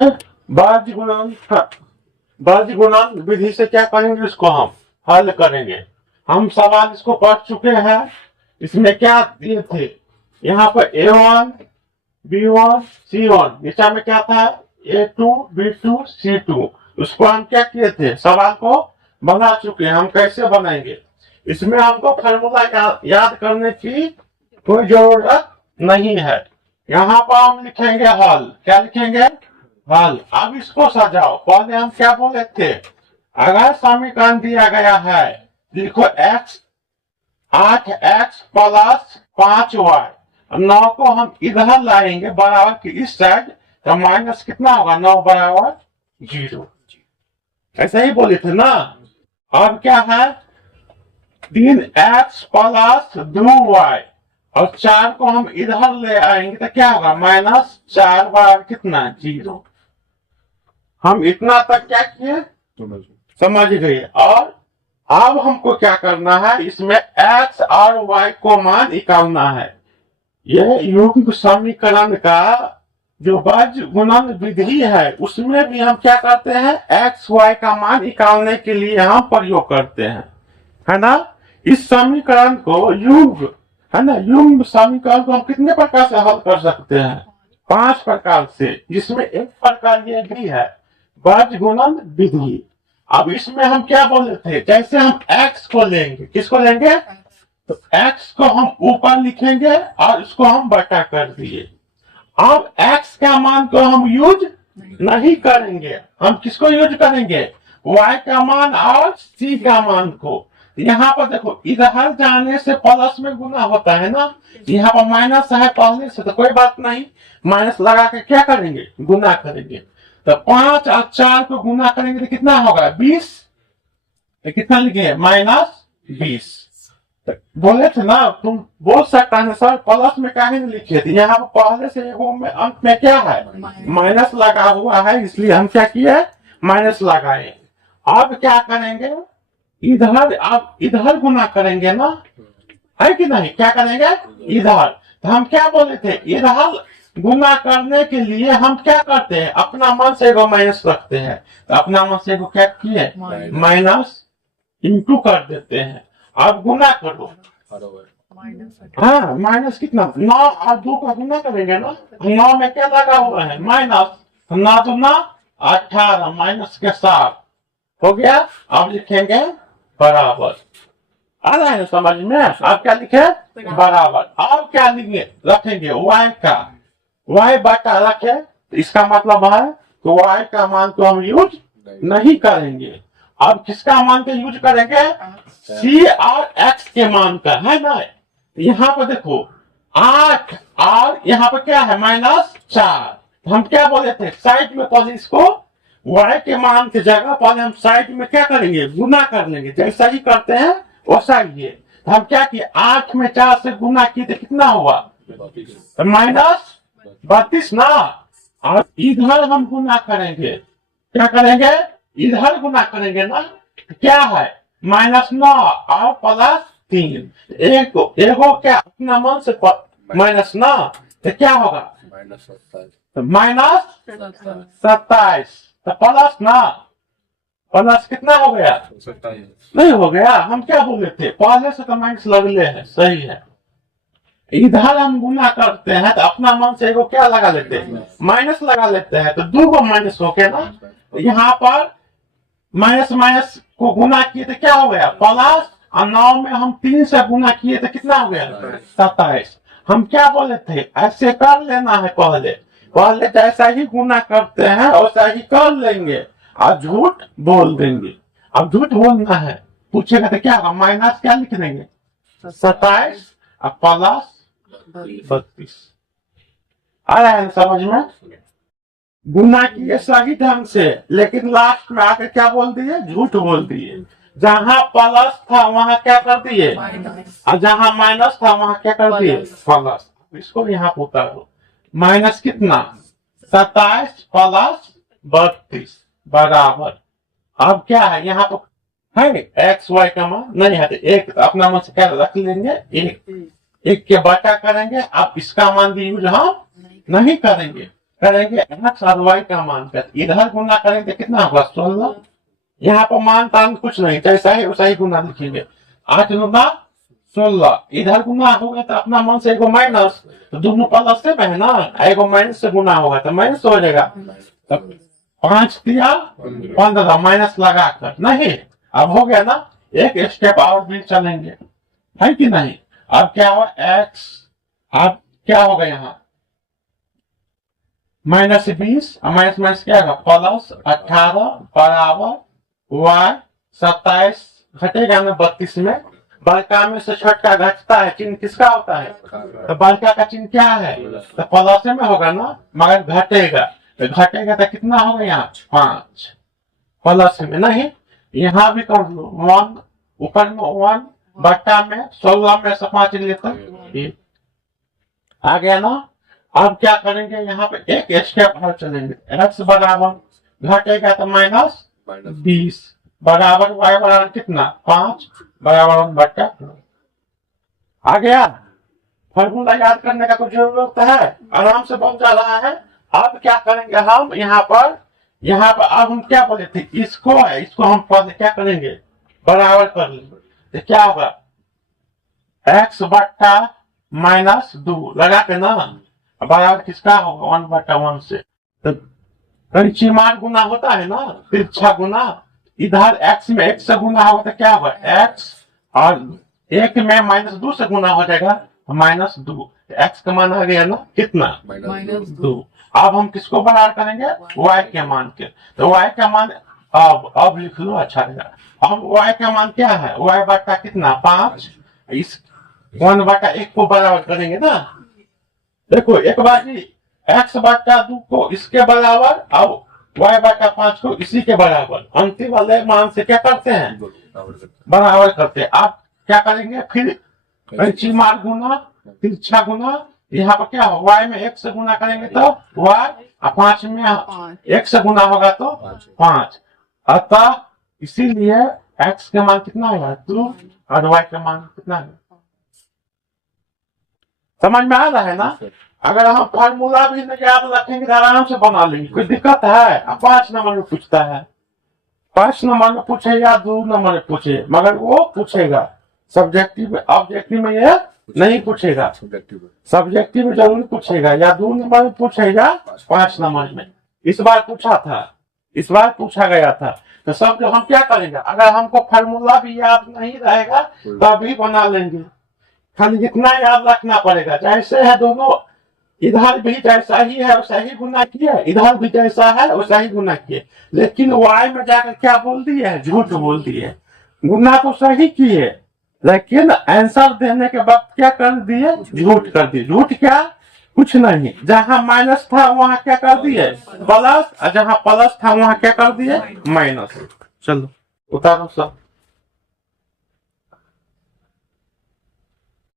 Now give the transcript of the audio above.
बाह्य गुणन विधि से क्या करेंगे, इसको हम हल करेंगे। हम सवाल इसको पढ़ चुके हैं। इसमें क्या दिए थे, यहाँ पर A1 B1 C1, नीचा में क्या था A2 B2 C2। उसको हम क्या किए थे, सवाल को बना चुके हैं। हम कैसे बनाएंगे, इसमें हमको फॉर्मूला याद करने की कोई जरूरत नहीं है। यहाँ पर हम लिखेंगे हल। क्या लिखेंगे, हल। अब इसको सजाओ। पहले हम क्या बोले थे, अगर समीकरण दिया गया है, लिखो x 8x प्लस 5y। 9 को हम इधर लाएंगे बराबर की इस साइड, तो माइनस कितना होगा, 9 बराबर 0। ऐसा ही बोले थे ना। अब क्या है, 3x प्लस 2y और 4 को हम इधर ले आएंगे तो क्या होगा, -4 बराबर कितना, 0। हम इतना तक क्या किए, समझ गए। और अब हमको क्या करना है, इसमें x और y को मान निकालना है। यह युग्म समीकरण का जो बाह्य गुणन विधि है, उसमें भी हम क्या करते हैं, x y का मान निकालने के लिए हम प्रयोग करते हैं, है ना। इस समीकरण को युग्म, है ना, युग्म समीकरण को हम कितने प्रकार से हल कर सकते हैं, 5 प्रकार से, जिसमें एक प्रकार ये भी है बाह्य गुणन विधि। अब इसमें हम क्या बोले थे, जैसे हम x को लेंगे, किसको लेंगे, तो x को हम ऊपर लिखेंगे और इसको हम बटा कर दिए। अब x का मान को हम यूज नहीं करेंगे, हम किसको यूज करेंगे, y का मान और c का मान को। यहाँ पर देखो, इधर जाने से प्लस में गुना होता है ना, यहाँ पर माइनस है पहले से, तो कोई बात नहीं, माइनस लगा के क्या करेंगे, गुना करेंगे। तो 5 और 4 को गुना करेंगे तो कितना होगा, 20। तो कितना लिखे, -20। तो बोले थे ना, तुम बोल सकता है सर प्लस में काहे नहीं लिखे थे, यहाँ पर पहले से एगो में अंक में क्या है, माइनस लगा हुआ है, इसलिए हम क्या किए, माइनस लगाए। अब क्या करेंगे, इधर आप इधर गुना करेंगे ना, है कि नहीं, क्या करेंगे इधर। तो हम क्या बोले थे, इधर गुना करने के लिए हम क्या करते हैं, अपना मन से एगो माइनस रखते हैं। तो अपना मन से एगो क्या किए, माइनस इंटू कर देते हैं। अब गुना करो, हाँ माइनस कितना, 9 और 2 का गुना करेंगे ना, 9 में क्या लगा हुआ है, माइनस, 9 दूना 18 माइनस के साथ हो गया। अब लिखेंगे बराबर, आ रहा है समझ में। आप क्या लिखे, बराबर। अब क्या लिखेंगे, रखेंगे y का, y बटा रखे, तो इसका मतलब है कि y का मान तो हम यूज नहीं करेंगे। अब किसका मान का यूज करेंगे, c और x के मान का, है ना। यहाँ पर देखो 8 और यहाँ पर क्या है, -4। हम क्या बोले थे, साइड में पहले इसको y के मान की जगह पहले हम साइड में क्या करेंगे, गुना कर लेंगे। जैसा ही करते हैं वैसा ही है। तो हम क्या किए, 8 में 4 से गुना किए तो कितना हुआ, तो -32 ना। और इधर हम गुना करेंगे, क्या करेंगे, इधर गुना करेंगे ना, क्या है, -9 और +3। एगो क्या अपना मन से माइनस ना, तो क्या होगा, -27। तो प्लस ना, प्लस कितना हो गया, 27 नहीं हो गया। हम क्या बोले थे, पहले से तो माइनस लगले है, सही है। इधर हम गुना करते हैं तो अपना मन से एगो क्या लगा लेते हैं, माइनस लगा लेते हैं, तो 2 को माइनस हो गया ना। यहाँ पर माइनस माइनस को गुना किए तो क्या हो गया, प्लस, और 9 में हम 3 से गुना किए तो कितना हो गया, 27। हम क्या बोले थे, ऐसे कर लेना है, पहले जैसा ही गुना करते हैं वैसा ही कर लेंगे और झूठ बोल देंगे। अब झूठ बोलना है, पूछेगा तो क्या होगा, माइनस क्या लिख देंगे, 27 और प्लस 32। आ रहा है समझ में। गुना किए सही ढंग से, लेकिन लास्ट में आकर क्या बोल दिए, झूठ बोल दिए। जहां प्लस था वहां क्या कर दिए, और जहां माइनस था वहां क्या कर दिए, प्लस। इसको यहाँ पे उतारो, माइनस कितना, 27 प्लस 32 बराबर। अब क्या है, यहाँ पर है एक्स वाई का मान नहीं है, तो एक अपना मन से क्या रख लेंगे, एक के बटा करेंगे। अब इसका मान भी यूज हम नहीं करेंगे, करेंगे x और y का मान कर इधर गुना करेंगे कितना होगा 16। यहाँ पर मान तान कुछ नहीं, जैसा है वैसा ही गुना लिखेंगे। 8 गुना 16, इधर गुना होगा तो अपना मन से एगो माइनस, तो दोनों प्लस से है ना, एगो माइनस से गुना होगा तो माइनस हो जाएगा। तो 5 दिया 15 माइनस लगा कर नहीं, अब हो गया ना, एक स्टेप और भी चलेंगे, है कि नहीं। अब क्या हुआ x, अब क्या होगा यहाँ -20 माइनस माइनस क्या होगा प्लस 18 बराबर y 27 घटेगा ना 32 में, बड़का में से छोटा घटता है, चिन्ह किसका होता है, तो बड़का का चिन्ह क्या है, तो प्लस में होगा ना, मगर घटेगा, तो घटेगा तो कितना होगा यहाँ 5 प्लस में नहीं, यहाँ भी कर लो 1 ऊपर में 1 बट्टा में 16 में से 5 लेते आ गया ना। अब क्या करेंगे यहाँ पे एक स्टेप और चलेंगे, x बराबर घटेगा तो -20 बराबर y बराबर कितना 5 बराबर 1 बट्टा। आ गया, फॉर्मूला याद करने का कुछ जरूरत है, आराम से बन जा रहा है। अब क्या करेंगे हम यहाँ पर अब हम क्या बोले थे, इसको हम पहले क्या करेंगे बराबर कर लेंगे, तो क्या होगा x बट्टा -2 लगा के ना, बराबर किसका होगा 1 बट्टा 1 से, तो परिचीमान गुना होता है ना, तिरछा गुना, इधर x में 1 से गुना होगा तो क्या होगा x और 1 में -2 से गुना हो जाएगा -2, x का मान आ गया ना कितना -2। अब हम किसको बराबर करेंगे y के मान के, तो y का मान अब लिख लो, अच्छा रहेगा। अब y का मान क्या है, y बट्टा कितना 5, इस 1 बट्टा 1 को बराबर करेंगे ना, देखो एक बार x बट्टा 2 को इसके बराबर, अब y बट्टा 5 को इसी के बराबर, अंतिम वाले मान से क्या करते हैं बराबर करते हैं। आप क्या करेंगे फिर परिचीमान गुना तिरछा गुना, यहाँ पर क्या हो y में 1 से गुना करेंगे तो y, 5 में 1 से गुना होगा तो 5, अतः इसीलिए x का मान कितना होगा 2 और y का मान कितना है, समझ में आ रहा है ना। अगर हम फार्मूला भी याद रखेंगे तो आराम से बना लेंगे, कोई दिक्कत है। 5 नंबर में पूछता है, 5 नंबर में पूछे या 2 नंबर में पूछे, मगर वो पूछेगा सब्जेक्टिव में, ऑब्जेक्टिव में ये नहीं पूछेगा, सब्जेक्टिव में जरूर पूछेगा, या 2 नंबर में पूछेगा 5 नंबर में। इस बार पूछा था, इस बार पूछा गया था, तो सब जो हम क्या करेंगे, अगर हमको फार्मूला भी याद नहीं रहेगा तभी बना लेंगे, खाली इतना याद रखना पड़ेगा, जैसे है दोनों, इधर भी जैसा ही है वैसा ही गुना किया, इधर भी जैसा है वैसा ही गुना किए, लेकिन y में जाकर क्या बोल दिए, झूठ बोल दिए। गुना तो सही किए लेकिन आंसर देने के बाद क्या कर दिए, झूठ कर दिए। झूठ क्या, कुछ नहीं, जहां माइनस था वहां क्या कर दिए प्लस, और जहां प्लस था वहां क्या कर दिए माइनस। चलो उतारो सब।